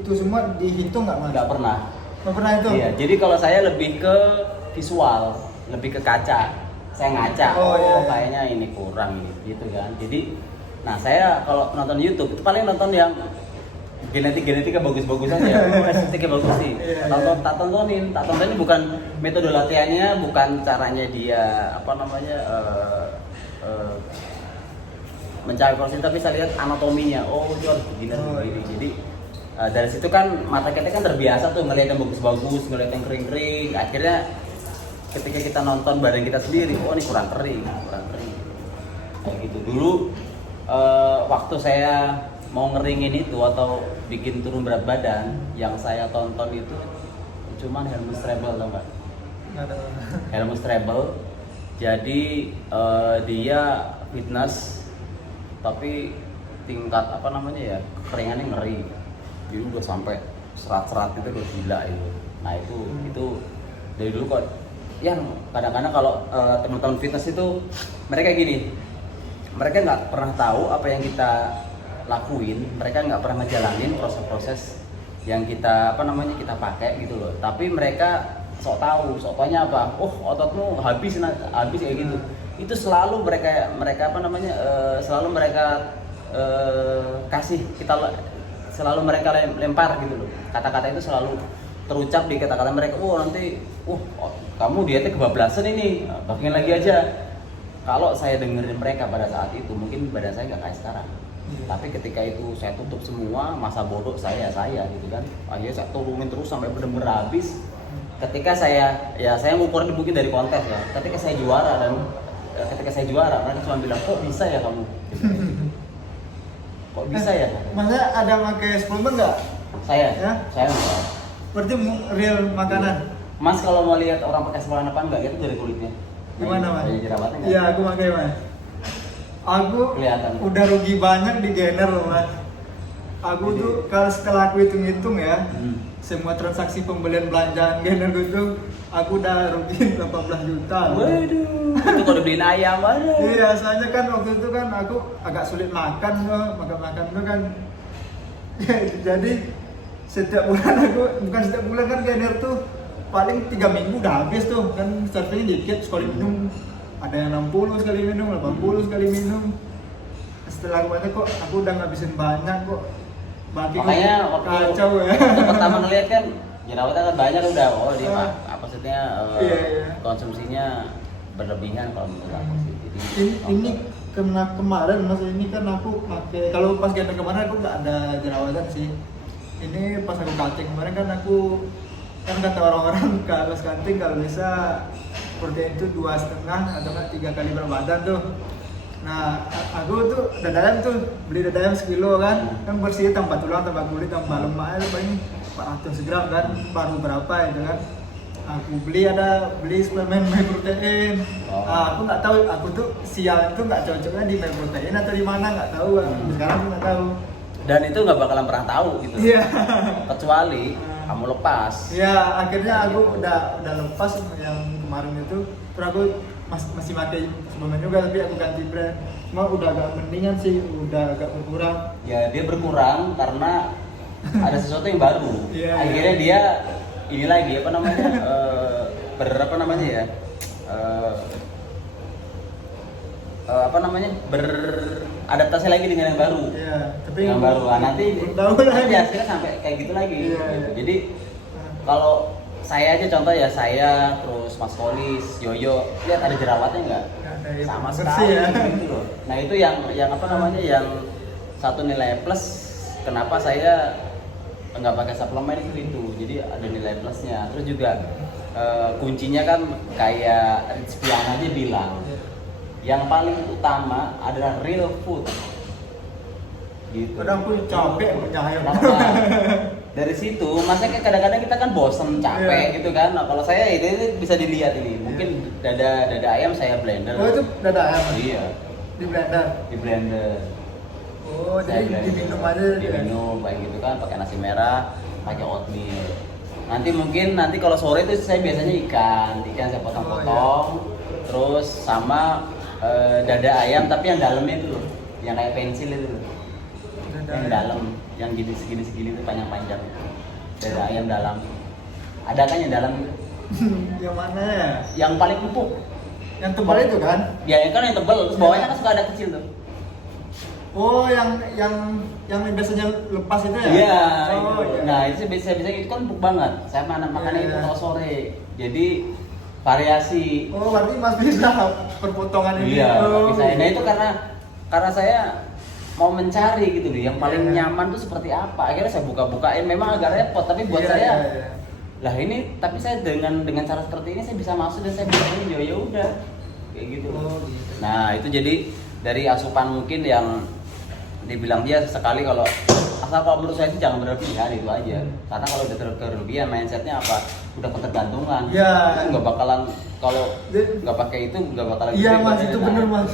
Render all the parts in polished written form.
itu semua dihitung nggak Mas? Nggak pernah. Nggak pernah itu? Iya, jadi kalau saya lebih ke visual, lebih ke kaca. Saya ngaca, kayaknya ini kurang ini, gitu kan. Jadi, nah saya kalau nonton YouTube itu paling nonton yang genetika bagus-bagus aja, estetiknya bagus sih. Tak tontonin bukan metode latihannya, bukan caranya dia mencari proses, tapi saya lihat anatominya. Oh, itu harus begini. Jadi dari situ kan mata kita kan terbiasa tuh ngeliat yang bagus-bagus, ngeliat yang kering-kering. Akhirnya ketika kita nonton badan kita sendiri, oh ini kurang kering. Kayak gitu. Dulu waktu saya mau ngeringin itu atau bikin turun berat badan, yang saya tonton itu cuman Helmut Strebel, tau nggak? Nggak tahu. Helmut Strebel. Jadi dia fitness, tapi tingkat keringannya ngeri. Jadi udah sampai serat-serat itu udah gila itu. Nah itu dari dulu kok. Yang kadang-kadang kalau teman-teman fitness itu mereka gini, mereka nggak pernah tahu apa yang kita lakuin, mereka nggak pernah ngejalanin proses-proses yang kita kita pakai gitu loh. Tapi mereka sok taunya apa? Ototmu habis kayak gitu. Itu selalu mereka selalu mereka kasih kita, selalu mereka lempar gitu loh. Kata-kata itu selalu terucap di kata-kata mereka. Nanti kamu dietnya kebablasan ini, bagian lagi aja. Kalau saya dengerin mereka pada saat itu, mungkin badan saya nggak kayak sekarang. Tapi ketika itu saya tutup semua masa bodoh saya gitu kan. Akhirnya saya turunin terus sampai benar-benar habis. Ketika saya ngukur mungkin dari kontes ya. Ketika saya juara mereka cuma bilang, kok bisa ya kamu? Kok bisa ya? Maksudnya ada pakai suplemen nggak? Saya enggak. Berarti real makanan. Mas kalau mau lihat orang pakai suplemen apa enggak, itu dari kulitnya. Gimana Mas? Dari jerawatnya enggak? Iya, aku pakai Mas. Aku Kelihatan. udah rugi banyak di gainer loh Mas. Aku tuh kalau setelah aku hitung-hitung ya, semua transaksi pembelian belanjaan gainer gitu, aku udah rugi 18 juta. Waduh, itu kalau dibeliin ayam aja. Iya, soalnya kan waktu itu kan aku agak sulit makan tuh kan. Jadi setiap bulan kan gainer tuh paling 3 minggu udah habis tuh kan, servisnya dikit, sekali minum ada yang 60 sekali minum, 80 sekali minum. Setelah aku kok aku udah ngabisin banyak kok. Makanya waktu kacau ya. pertama ngeliat kan jerawatnya kan banyak udah, dia maksudnya konsumsinya berlebihan kalau menurut aku sih. Jadi ini kemarin Mas, ini kan aku pakai, kalau pas gainer kemarin aku nggak ada jerawatan sih. Ini pas aku cutting kemarin kan aku kan kata orang-orang kalau cutting kalau bisa protein itu 2,5 atau 3 kali berat badan tuh. Nah aku tuh dada ayam tuh beli dada ayam sekilo kan bersih tanpa tulang, tanpa kulit, tanpa lemak, paling 400 gram kan, baru berapa itu kan. Aku beli suplemen whey protein. Aku nggak tahu, aku tuh sial itu nggak cocoknya di whey protein atau di mana, nggak tahu. Sekarang aku nggak tahu. Dan itu nggak bakalan pernah tahu gitu. Iya. Kecuali kamu lepas. Ya akhirnya aku udah lepas yang kemarin itu. Terus aku masih pakai suplemen juga, tapi aku ganti brand. Cuma udah agak mendingan sih, udah agak berkurang. Ya dia berkurang karena ada sesuatu yang baru. Akhirnya dia ini lagi beradaptasi lagi dengan yang baru. Iya, tapi yang baru. Nanti hasilnya sampai kayak gitu lagi. Gitu. Jadi kalau saya aja contoh ya, saya terus Mas Kolis, Yoyo, lihat ada jerawatnya nggak? Sama sekali gitu loh. Nah itu yang yang satu nilai plus. Kenapa saya nggak pakai suplemen itu? Jadi ada nilai plusnya. Terus juga kuncinya kan kayak Rizpiana aja bilang, yang paling utama adalah real food. Gitu. Kadang aku capek menyayang. Dari situ, maksudnya kadang-kadang kita kan bosen, capek gitu kan. Nah, kalau saya itu bisa dilihat ini. Mungkin dada ayam saya blender. Oh, itu dada ayam? Iya. Di blender? Di blender. Oh, saya jadi diminum aja? Diminum, kayak gitu kan, pakai nasi merah, pakai oatmeal. Nanti kalau sore itu saya biasanya ikan saya potong-potong. Terus sama dada ayam, tapi yang dalamnya itu loh, yang kayak pensil itu loh. Yang dalam. yang gini segini tuh panjang-panjang dari ayam dalam. Ada kan yang dalam gitu? Yang mana ya? Yang paling empuk. Yang tebal itu kan? Ya yang kan yang tebel, terus bawahnya kan suka ada kecil tuh. Oh, yang biasanya lepas itu ya? Iya. Oh, Itu. iya. Nah itu biasa itu kan empuk banget. Saya makannya Iya. itu kalau sore. Jadi variasi. Oh, berarti Mas bisa perpotongan ini. Iya. Oh. Tapi saya. Nah itu karena saya mau mencari gitu loh, yang paling Iya. nyaman tuh seperti apa. Akhirnya saya buka-bukain. Memang agak repot, tapi buat Iya, saya. iya, iya. Lah ini, tapi saya dengan cara seperti ini saya bisa masuk dan saya bisa ini ya udah kayak gitu. Oh, gitu. Nah itu jadi dari asupan mungkin yang dibilang dia sekali kalau asal kalau menurut saya sih jangan berlebihan itu aja. Karena kalau udah berlebihan mindsetnya apa? Udah ketergantungan. Iya. Itu nggak bakalan kalau nggak pakai itu nggak bakalan. Iya gede Mas, badannya. itu bener Mas.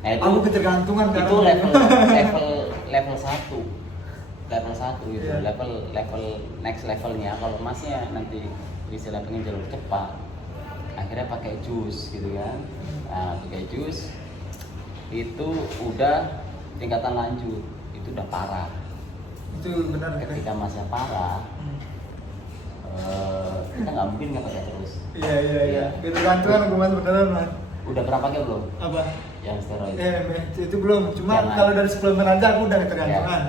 Nah itu Aku ketergantungan itu sekarang. level 1 level 1 gitu. Iya. Level next levelnya kalau masnya nanti istilah pengen jalur cepat akhirnya pakai jus gitu kan. Nah pakai jus itu udah tingkatan lanjut, itu udah parah. Itu benar. Ketika masnya parah kita nggak mungkin nggak pakai terus. Iya, iya, iya. Ketergantungan aku Mas, beneran Mas. Udah pernah pakai belum Apa? yang steroid? Itu belum. Cuma Jangan. kalau dari suplemen aja aku udah ketergantungan.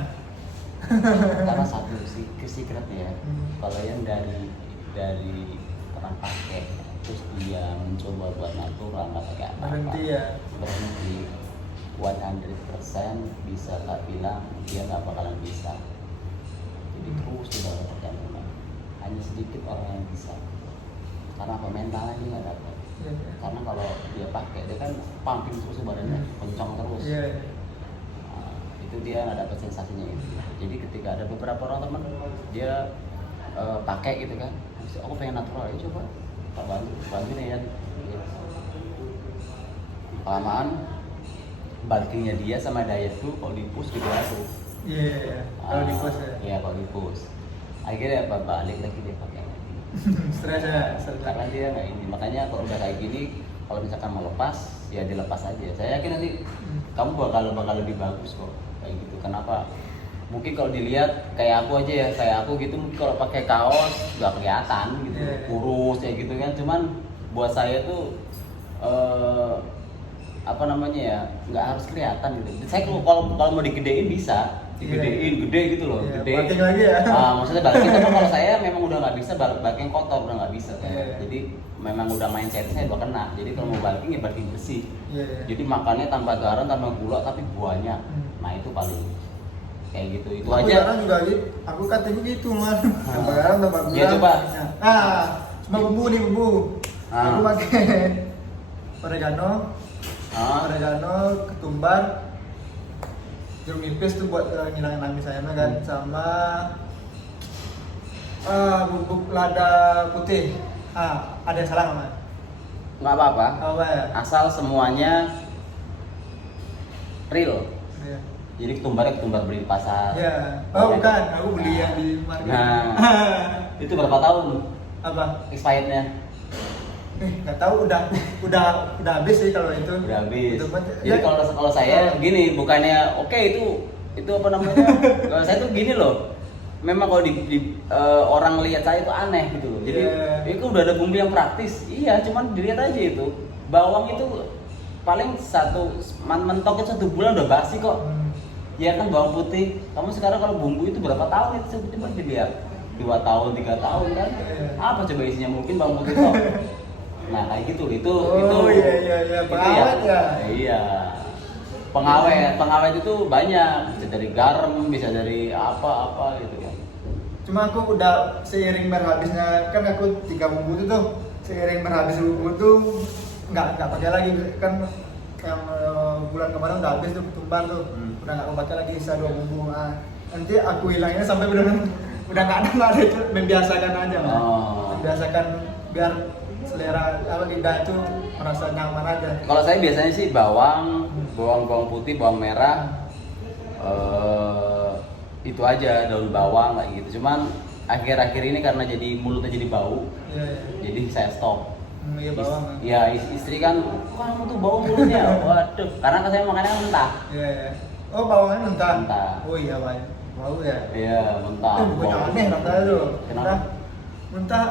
Karena satu secretnya ya, Hmm. kalau yang dari pernah pakai terus dia mencoba buat natural nggak pakai apa-apa, Berhenti ya. berhenti 100% bisa tak bilang dia nggak bakalan bisa. Jadi terus tidak ada ketergantungan. Hanya sedikit orang yang bisa. Karena apa, mentalnya dia nggak dapat. Iya, iya. Karena kalau dia pakai dia kan pumping terus badannya, kencang terus. Iya. Nah, itu dia nggak dapat sensasinya itu. Jadi ketika ada beberapa orang teman dia pakai gitu kan, "Habis itu aku pengen natural, ya coba tak bantu nih ya." Kelamaan bulkingnya dia sama diet tuh kalau di push gitu aku. Iya, iya. Kalau di pos ya. Iya kalau di push. Akhirnya apa balik lagi dia pakai lagi. Stres ya. Karena dia nggak ini, makanya kalau udah kayak gini kalau misalkan mau lepas ya dilepas aja. Saya yakin nanti kamu bakal lebih bagus kok kayak gitu. Kenapa? Mungkin kalau dilihat kayak aku aja ya, kayak aku gitu mungkin kalau pakai kaos nggak kelihatan gitu, Yeah. kurus kayak gitu kan. Cuman buat saya tuh apa namanya ya, nggak harus kelihatan gitu. Saya kalau mau digedein bisa, digedein gede gitu loh, Iya, gede. bulking lagi ya. Maksudnya bulking, tapi kalau saya memang udah nggak bisa bulking kotor, udah nggak bisa kan. Iya. Jadi memang udah mindset saya udah kena. Jadi kalau mau bulking ya bulking bersih. Iya, iya. Jadi makannya tanpa garam, tanpa gula, tapi buahnya. Nah itu paling kayak gitu. Itu Aku aja. sekarang juga gitu. Aku katanya gitu Mas. Tambah garam, tambah gula. Iya, coba. Nah, cuma bumbu nih bumbu. Ah. Aku pakai oregano, ketumbar, jeruk nipis tuh buat ngilangin amis ayamnya kan, sama bubuk lada putih. Ada yang salah nggak Mas? Nggak apa-apa. Apa ya? Asal semuanya real. Iya. Jadi ketumbar beli di pasar. Iya. Oh bukan, aku beli yang di market. Nah, itu berapa tahun Apa? expirednya? Nggak tahu, udah habis sih kalau itu. Udah habis. Udah, Jadi kalau saya gini, bukannya oke itu apa namanya? Kalau saya tuh gini loh. Memang kalau orang lihat saya itu aneh gitu loh. Jadi Yeah. itu udah ada bumbu yang praktis. Iya, cuman dilihat aja itu. Bawang itu paling mentok itu 1 bulan udah basi kok. Ya kan bawang putih. Kamu sekarang kalau bumbu itu berapa tahun itu coba dilihat. 2 tahun, 3 tahun kan? Yeah. Apa coba isinya, mungkin bawang putih kok. Nah kayak gitu, itu iya, pengawet ya. Iya, pengawet itu banyak, bisa dari garam, bisa dari apa gitu kan. Cuma aku udah seiring berhabisnya, kan aku 3 bumbu itu tuh, seiring berhabis bumbu tuh nggak pakai lagi kan. Yang bulan kemarin udah habis tuh ketumbar tuh, udah nggak mau pakai lagi sisa 2 bumbu. Nanti aku hilanginnya sampai benar udah nggak ada itu, membiasakan aja Mas. Membiasakan biar selera lidah itu merasa nyaman aja. Kalau saya biasanya sih bawang putih, bawang merah, itu aja, daun bawang kayak gitu. Cuman akhir-akhir ini karena jadi mulutnya jadi bau, Iya. jadi saya stop. Iya bawang. Iya, istri kan, kamu tuh bau mulutnya. Waduh, karena saya makannya mentah. Iya. Oh bawangnya mentah. Mentah. Oh iya Pak. Bau ya. Iya, muntah. Bukannya bau. aneh rasanya tuh. Kenapa? Muntah